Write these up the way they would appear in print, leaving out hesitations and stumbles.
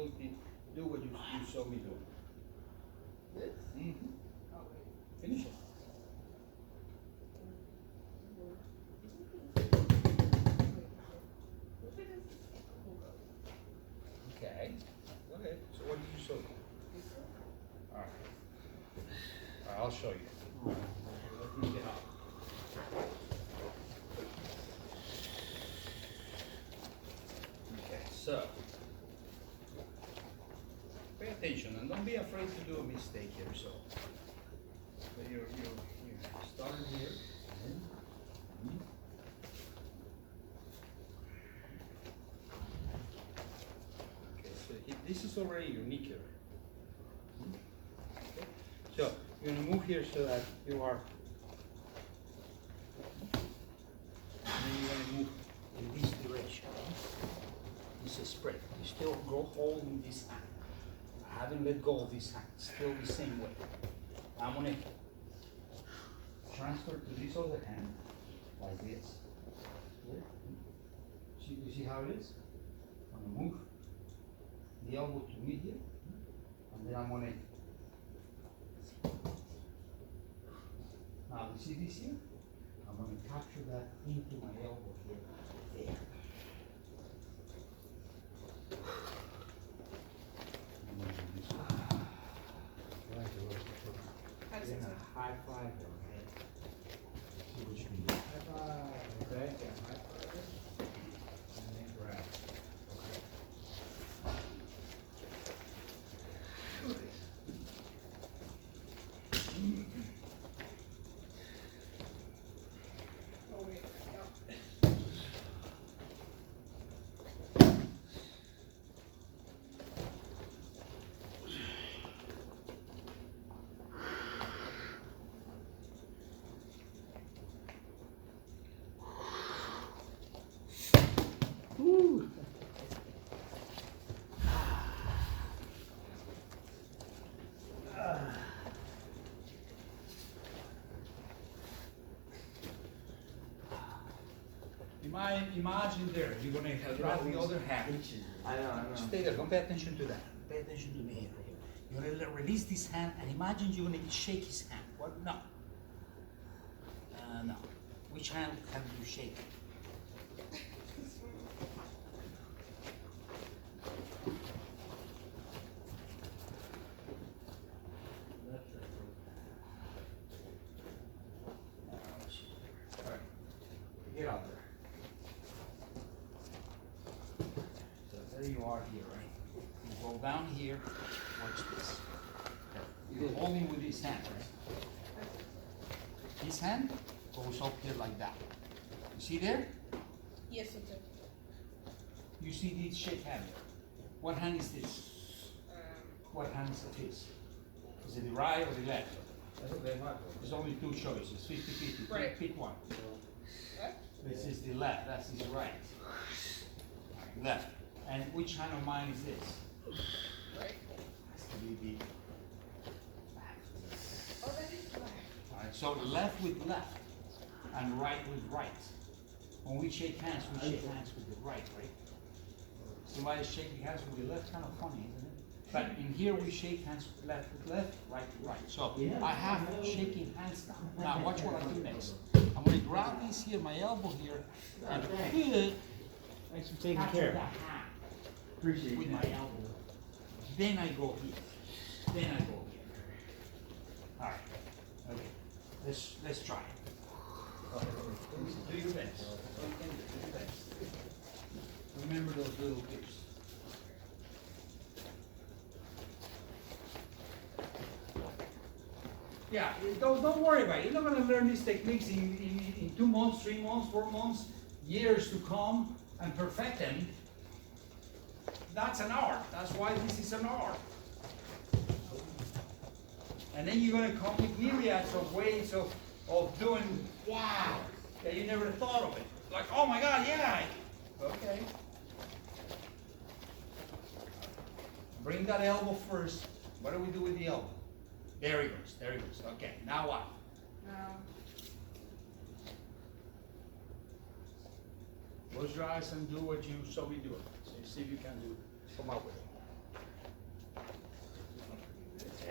responsibility. Do what you saw me do. This? Mm-hmm. Okay. Finish it. Okay. Go ahead. So what did you show? All right. All right, I'll show you. Let me get up. Okay, so pay attention and don't be afraid to do a mistake here. So you started here. Okay, so this is already your knicker. Okay. So you're gonna move here so that you are, and then you're gonna move in this direction. This is spread. You still go holding this hand. I haven't let go of this hand. Still the same way. I'm gonna transfer to this other hand like this. Here. See, you see how it is? I'm gonna move the elbow to me here, and then I'm gonna. Now you see this here? I'm gonna capture that into my elbow here. There. I'm gonna do this one. Then a high five or head. See what you can do. High five. Okay, yeah, high five. And then grab. Okay. Oh, wait. Yeah. Woo. Imagine there, you're gonna grab the other hand. I know. Stay there, don't pay attention to that. Pay attention to me here. You're gonna release this hand and imagine you're gonna shake his hand. What? No. No. Which hand have you shaken? Alright. Get out there. So there you are here, right? You go down here, watch this. You're holding with his hand, right? His hand goes up here like that. You see there? Yes, it's You see this shake hand there. What hand is this? What hand is it? Is it the right or the left? There's only two choices, 50-50. Right. Pick one. what? This is the left, that's his right. Left. And which hand of mine is this? Right. Has to be the left. Oh, that is black. Alright, so left with left and right with right. When we shake hands with the right, right? Somebody's shaking hands with the left, kind of funny, isn't it? But in here we shake hands left with left, right with right. So I have shaking hands now. Now watch what I do next. I'm gonna grab this here, my elbow here, and Thanks for taking capture care. that hand Appreciate with it. my elbow. Then I go here. Then I go here. Alright. Okay. Let's try. Do your best. You can do your best. Remember those little tips. Yeah, don't worry about it. You're not going to learn these techniques in 2 months, 3 months, 4 months, years to come and perfect them. That's an art. That's why this is an art. And then you're going to come with myriads of ways of doing, wow, that you never thought of it. Like, oh my God, yeah. Okay. Bring that elbow first. What do we do with the elbow? There he goes, there he goes. Okay, now what? Close your eyes and do what you saw me do. So see if you can do, come up with it.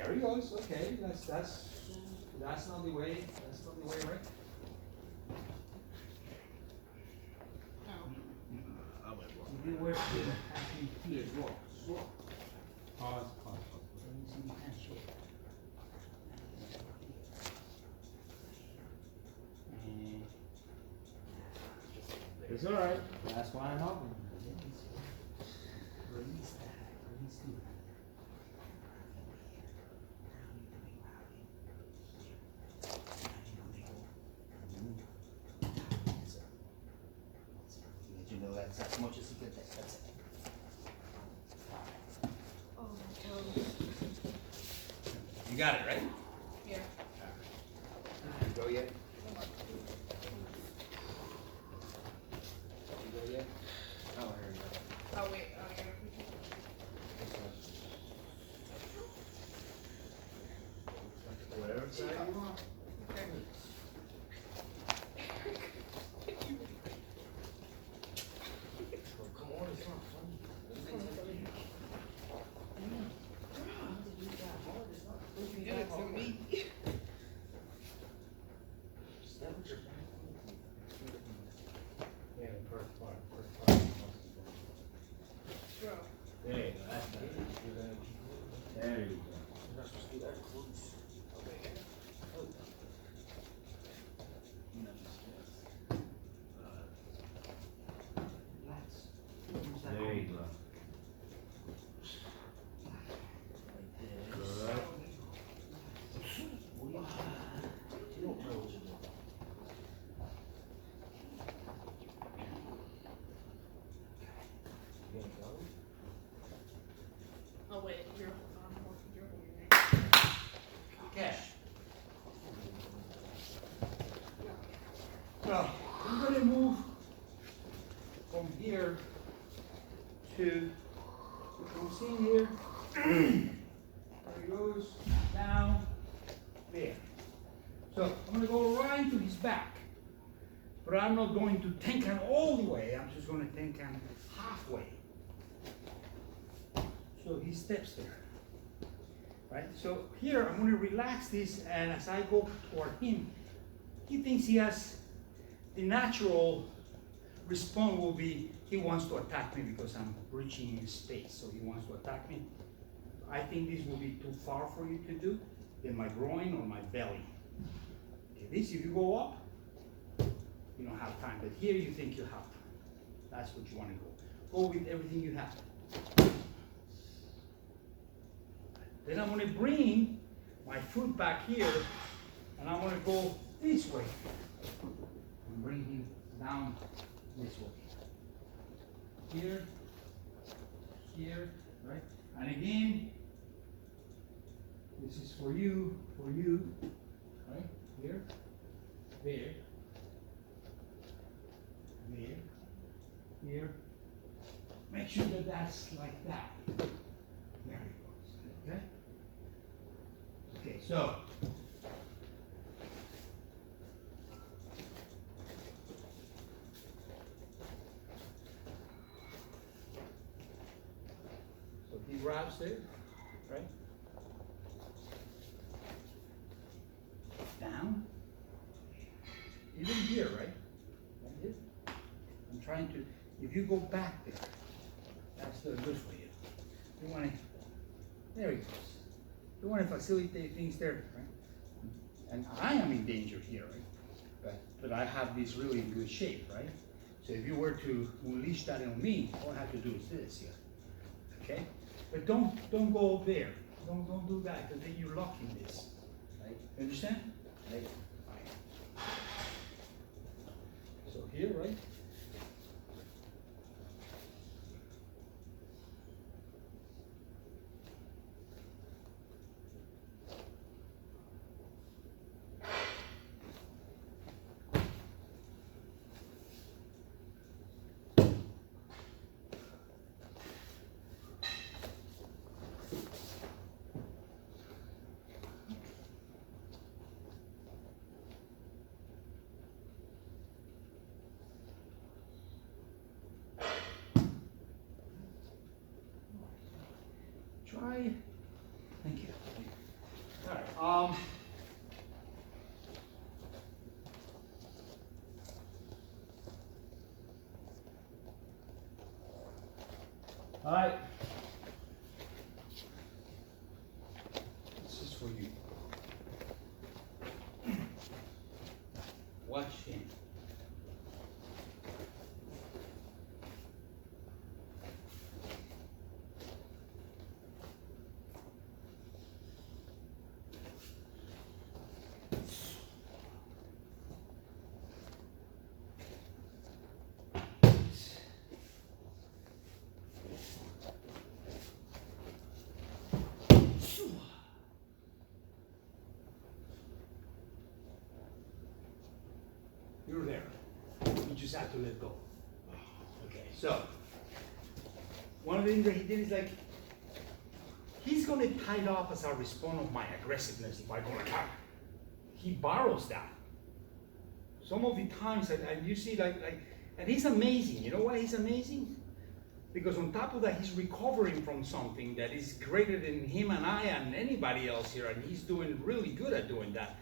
There he goes, okay, that's not the way, right? No. You do work here, actually here, look, look. Let me see the hand shape. And It's all right. That's why I'm helping. release that, release the. You know, that's as much as you could take, that's it. Oh, my toes. You got it, right? Yeah. You go yet? You go yet? Oh, here you go. Oh, wait. Oh, I gotta put Whatever side you want. Okay. Come on, it's not funny. You did it to me. Step with your back. Yeah, the first part, There Bro. you go, that's better. There you go. There you go. Good. Oh, wait. You're holding it. Okay. So, I'm gonna move from here to, you see here, there it goes, down, there. So, I'm gonna go right to his back, but I'm not going to tenkan all the way, I'm just gonna tenkan halfway. So he steps there. Right? So here I'm going to relax this, and as I go toward him, he thinks he has the natural response will be he wants to attack me because I'm reaching in space, so he wants to attack me. I think this will be too far for you to do than my groin or my belly. Okay, this if you go up, you don't have time, but here you think you have time. That's what you want to go. Go with everything you have. Then I'm going to bring my foot back here, and I'm going to go this way. And bring him down this way. Here, here, right? And again, this is for you, right? Here, there, there, here. Make sure that that's like that. There it goes, okay? Okay, so. So he grabs there, right? Down. Even here, right? Like this. I'm trying to, if you go back there, that's the good for you. You want to, there he goes. You want to facilitate things there, right? And I am in danger here, right? But I have this really good shape, right? So if you were to unleash that on me, all I have to do is this here, okay? But don't go there. Don't do that, because then you're locking this, right? You understand? Right. So here, right? Alright. This is for you. Watch him. You're there. You just have to let go. Okay, so one of the things that he did is like, he's gonna tie it up as a response of my aggressiveness if I go like, he borrows that. Some of the times, and you see and he's amazing. You know why he's amazing? Because on top of that, he's recovering from something that is greater than him and I and anybody else here, and he's doing really good at doing that.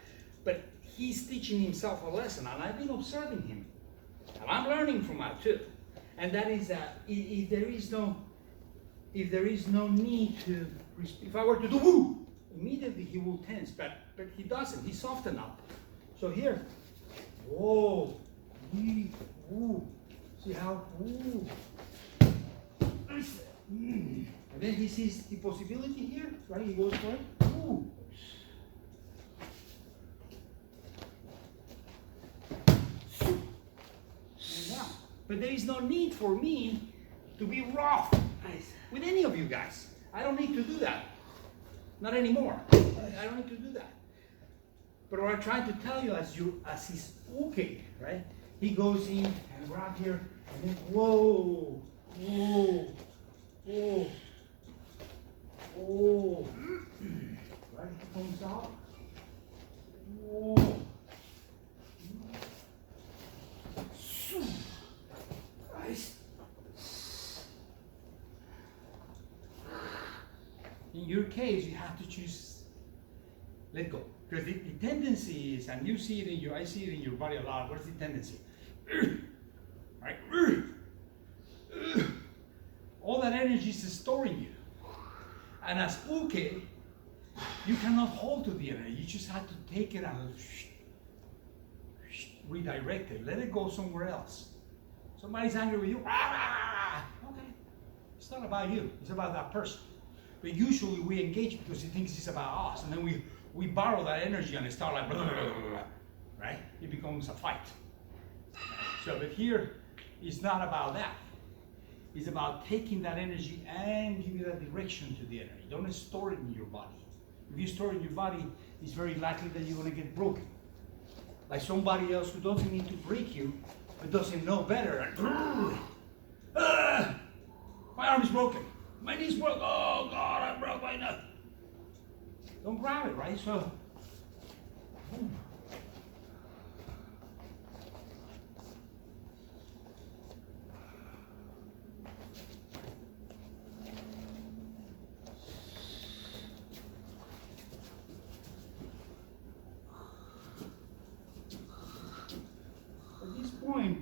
But he's teaching himself a lesson, and I've been observing him. And I'm learning from that too. And that is that if there is no need to, if I were to do woo, immediately he will tense, but he doesn't, he's softened up. So here, whoa, woo, see how, woo. And then he sees the possibility here, right? He goes for it, woo. But there is no need for me to be rough with any of you guys. I don't need to do that. Not anymore. I don't need to do that. But what I'm trying to tell you, as he's okay, right? He goes in and grab here, and then whoa, whoa, whoa, whoa. Right? He comes out. Whoa. In your case, you have to choose let go. Because the tendency is, and you see it I see it in your body a lot, what's the tendency? Right? All that energy is storing you. And as uke, you cannot hold to the energy. You just have to take it and redirect it. Let it go somewhere else. Somebody's angry with you. Okay. It's not about you. It's about that person. But usually we engage because he thinks it's about us. And then we borrow that energy and it starts like, blah, blah, blah, blah, right? It becomes a fight. So, but here, it's not about that. It's about taking that energy and giving that direction to the energy. Don't store it in your body. If you store it in your body, it's very likely that you're going to get broken. Like somebody else who doesn't need to break you, but doesn't know better. My arm is broken. My knee's broke. Oh God, I broke my nut. Don't grab it, right? So. At this point,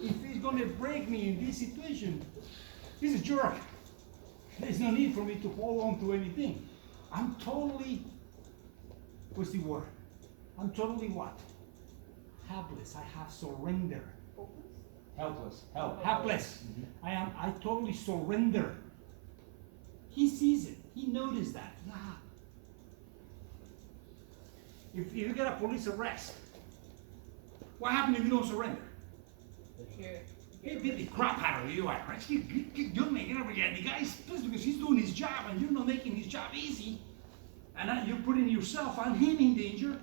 if he's going to break me in this situation, he's a jerk. There's no need for me to hold on to anything. I'm totally, what's the word? I'm totally what? Helpless. I have surrender. Helpless. Helpless. I totally surrender. He sees it. He noticed that. Yeah. If you get a police arrest, what happens if you don't surrender? He beat the crap out of you, right? You're making it again. The guy's pissed because he's doing his job and you're not making his job easy. And you're putting yourself and him in danger.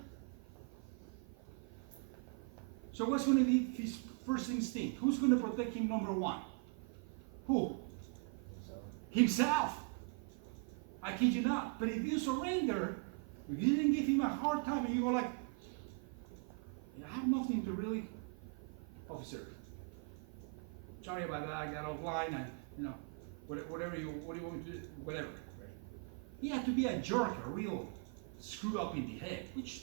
So what's going to be his first instinct? Who's going to protect him number one? Who? Himself. I kid you not. But if you surrender, if you didn't give him a hard time and you go like, I have nothing to really, officer. Sorry about that, I got offline, whatever what do you want me to do, whatever. He had to be a jerk, a real screwed up in the head, which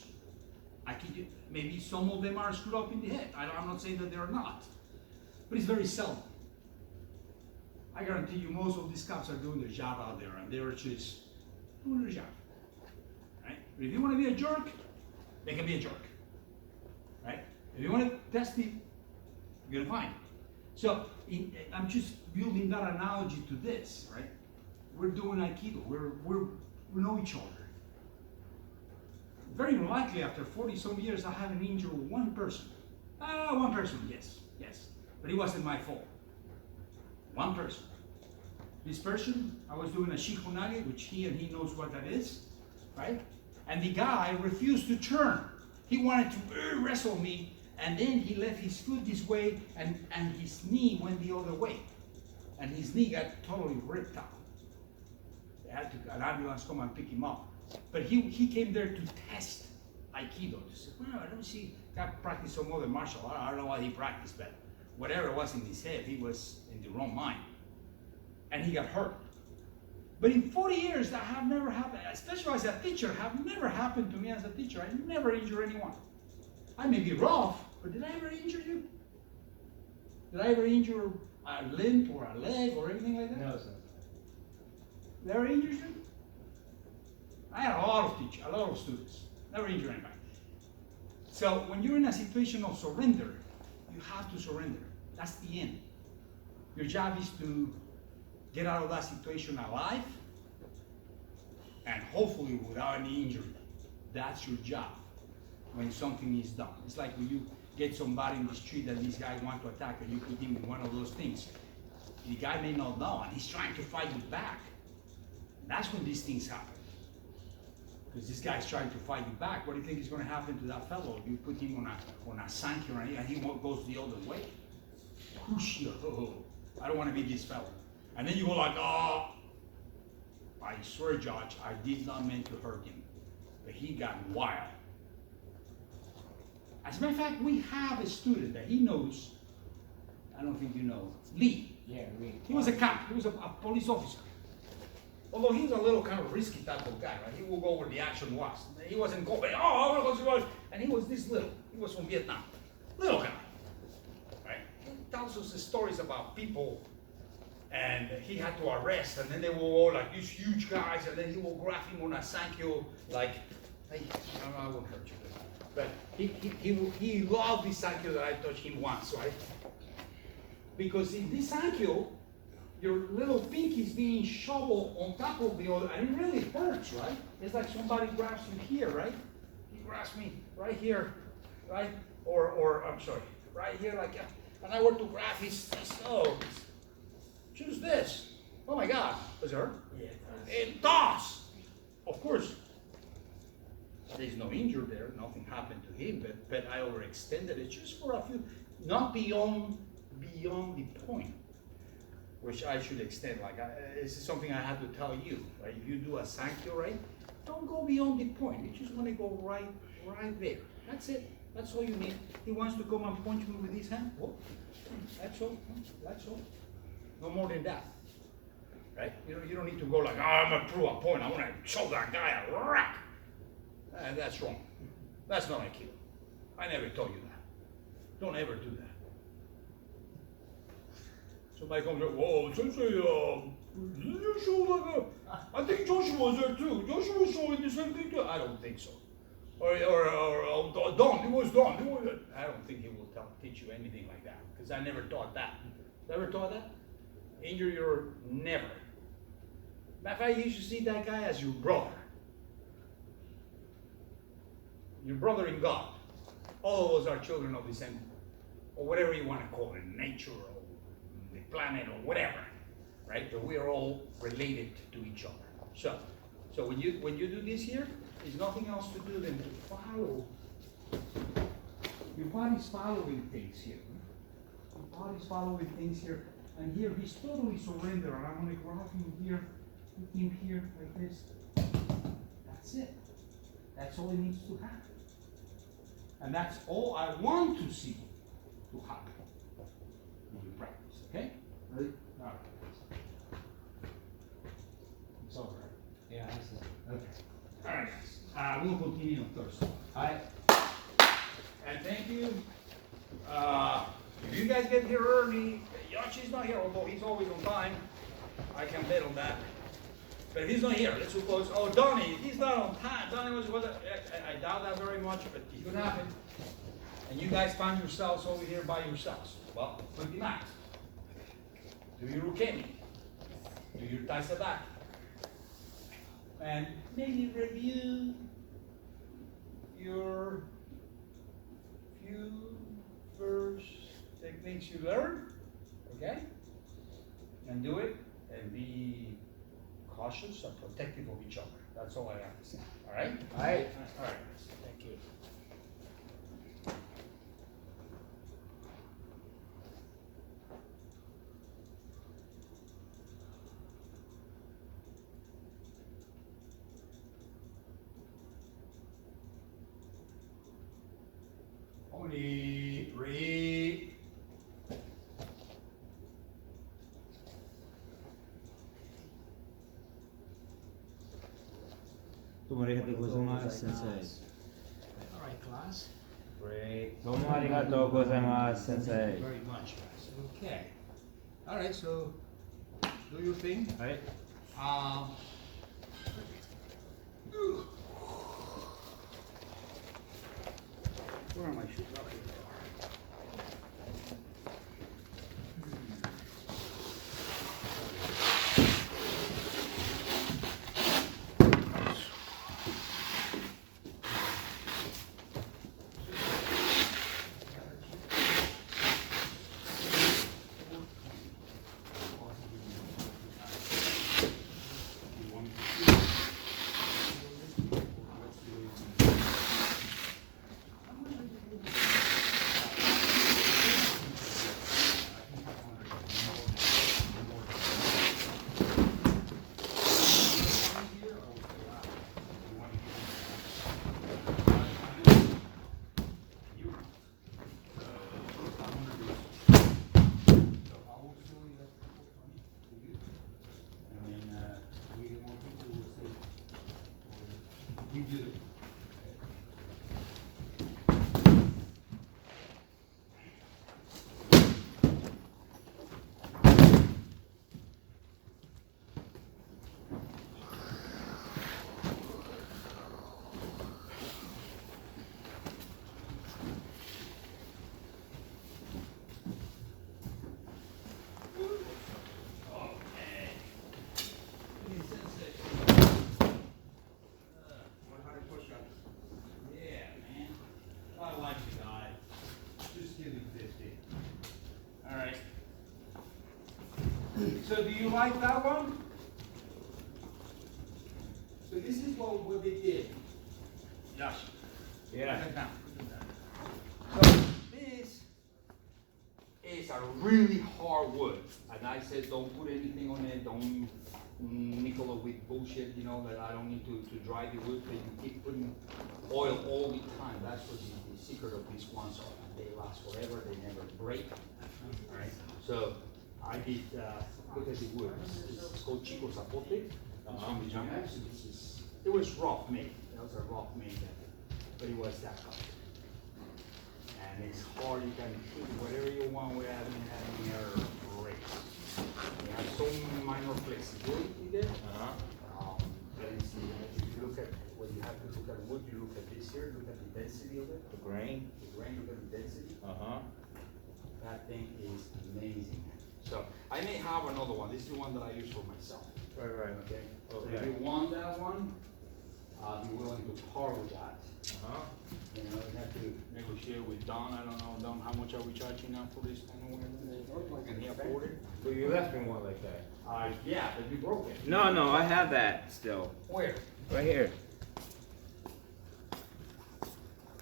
I can, maybe some of them are screwed up in the head. I'm not saying that they're not, but it's very seldom. I guarantee you most of these cops are doing their job out there, and they're just doing their job, right? But if you want to be a jerk, they can be a jerk, right? If you want to test it, you're gonna find it. So I'm just building that analogy to this, right? We're doing Aikido. We know each other. Very likely, after 40 some years, I haven't injured one person. One person, yes, but it wasn't my fault. One person. This person, I was doing a Shihonage, which he knows what that is, right? And the guy refused to turn. He wanted to wrestle me, and then he left his foot this way, and his knee went the other way. And his knee got totally ripped out. They had an ambulance come and pick him up. But he came there to test Aikido. To say, well, I don't see, God practiced some other martial art. I don't know what he practiced, but whatever was in his head, he was in the wrong mind. And he got hurt. But in 40 years, that have never happened, especially as a teacher, have never happened to me as a teacher. I never injure anyone. I may be rough, but did I ever injure you? Did I ever injure a limb or a leg or anything like that? No, sir. Did I ever injure you? I had a lot of teachers, a lot of students. Never injure anybody. So when you're in a situation of surrender, you have to surrender. That's the end. Your job is to get out of that situation alive and hopefully without any injury. That's your job when something is done. It's like when you get somebody in the street and this guy wants to attack and you put him in one of those things. The guy may not know and he's trying to fight you back. That's when these things happen. Because this guy's trying to fight you back. What do you think is going to happen to that fellow if you put him on a Sankyo and he goes the other way? Whoosh, I don't want to be this fellow. And then you go like, oh, I swear, Judge, I did not mean to hurt him. But he got wild. As a matter of fact, we have a student that he knows, I don't think you know, Lee. Yeah, He was a cop, he was a police officer. Although he's a little kind of risky type of guy, right? He will go where the action was. He wasn't going, oh, I want to go to the. And he was this little. He was from Vietnam. Little guy. Right? He tells us the stories about people, and he had to arrest, and then they were all like these huge guys, and then he will grab him on a Sankyo, like, hey, I won't hurt you. But he loved this Sankyo that I touched him once, right? Because in this Sankyo, your little pinky is being shoveled on top of the other, and it really hurts, right? It's like somebody grabs you here, right? He grabs me right here, right? Or I'm sorry, right here like that. And I were to grab his choose this. Oh my God, does it hurt? Yeah. It does. Of course, there's no injury there, nothing happened to him, but I overextended it just for a few, not beyond the point. Which I should extend, like, this is something I have to tell you, right? If you do a Sankyo, right? Don't go beyond the point. You just want to go right there. That's it. That's all you need. He wants to come and punch me with his hand. Oh, that's all. That's all. No more than that, right? You don't need to go like, oh, I'm gonna prove a point. I want to show that guy a rack. That's wrong. That's not Aikido. I never told you that. Don't ever do that. Somebody comes up, whoa, Sensei, did you show like a, I think Joshua was there too. Joshua was showing the same thing too. I don't think so. Or Don, it was Don. I don't think he will teach you anything like that, because I never taught that. Ever taught that? Injure your, never. Matter of fact, you should see that guy as your brother. Your brother in God. All of us are children of the same, or whatever you want to call it, nature, or the planet, or whatever, right? But we are all related to each other. So when you do this here, there's nothing else to do than to follow. Your body's following things here. Your body's following things here, and here he's totally surrendered. And I'm going to grab him here, put him here like this. That's it. That's all it needs to happen. And that's all I want to see to happen when you practice, okay? Ready? All right. It's all right. Yeah, this is. Okay. All right. We'll continue on Thursday. Alright? And thank you. If you guys get here early, Yoshi's not here, although he's always on time. I can bet on that. But if he's not here, let's suppose, oh, Donnie, he's not on time. Donnie was, I doubt that very much, but it could happen. And you guys find yourselves over here by yourselves. Well, put the max. Do your Ukemi. Do your Taisadak. And maybe review your few first techniques you learned, okay? And do it, and be cautious and protective of each other. That's all I have to say, all right? All right. All right, thank you. Only three. Domo arigatou gozaimasu, sensei. All right, class. Great. Domo arigatou gozaimasu, sensei. Thank you very much, guys. Okay. All right, so do your thing. Right. Where are my shoes? Oh, here they are. You do it. Yeah, man. I like the guy. Just give him 50. All right. So do you like that one? So this is what they did. Josh. Yeah. Put it down. So this is a really hard wood. And I said don't put anything on it, don't nickel it with bullshit, you know, that I don't need to dry the wood, but you keep putting oil all the time. That's what the secret of these ones are. They last forever, they never break. Alright, so I did, look at the wood. It's called Chico Zapote. It's from the jungle. So this is, it was rough made. That was a rough made, but it was that color. And it's hard, you can put whatever you want without having error breaks. They have so minor flexibility there. That is, if you look at, when you have to look at wood, you look at this here, look at the density of it. The grain. The grain, look at the density. Uh-huh. That thing is amazing. So, I may have another one. This is the one that I use for myself. Right. Okay? So if Okay. you want that one, I'll be willing to par with that. Uh-huh. You know, you have to negotiate with Don. I don't know, Don, how much are we charging now for this thing or whatever? Can he afford it? So you left me one like that. Yeah, but you broke it. No, I have that still. Where? Right here.